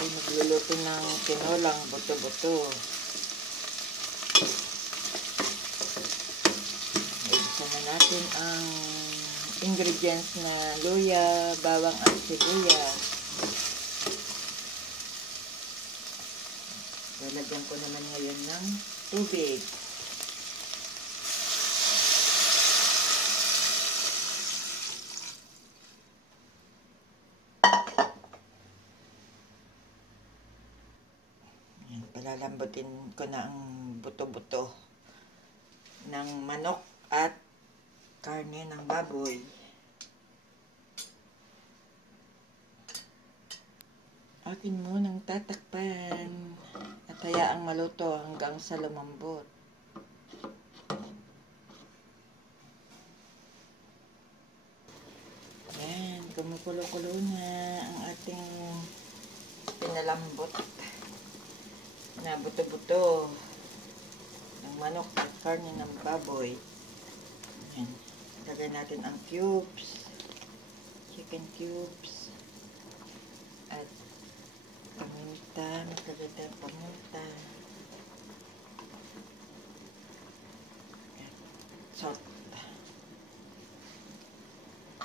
ay magluluto ng tinolang buto-buto. Isa na natin ang ingredients na luya, bawang at sibuyas. Lalagyan ko naman ngayon ng tubig. Palalambutin ko na ang buto-buto ng manok at karne ng baboy. Akin munang tatakpan at hayaang maluto hanggang sa lumambot. Yan, kumukulo-kulo na ang ating pinalambot na buto-buto ng manok at karne ng baboy. Yan. Lagay natin ang cubes, chicken cubes, at paminta. Maglagay tayo paminta. Salt.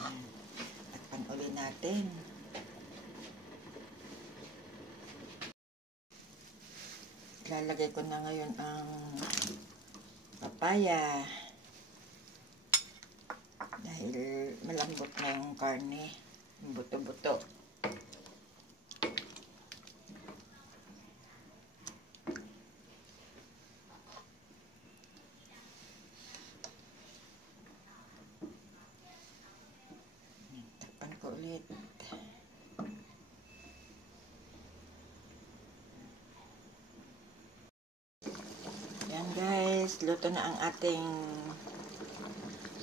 Yan. At panuli natin. Lalagay ko na ngayon ang papaya dahil malambot na yung karne, yung buto-buto. Takpan ko ulit. Yan guys, luto na ang ating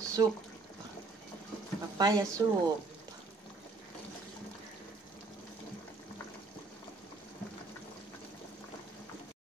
soup. Papaya soup.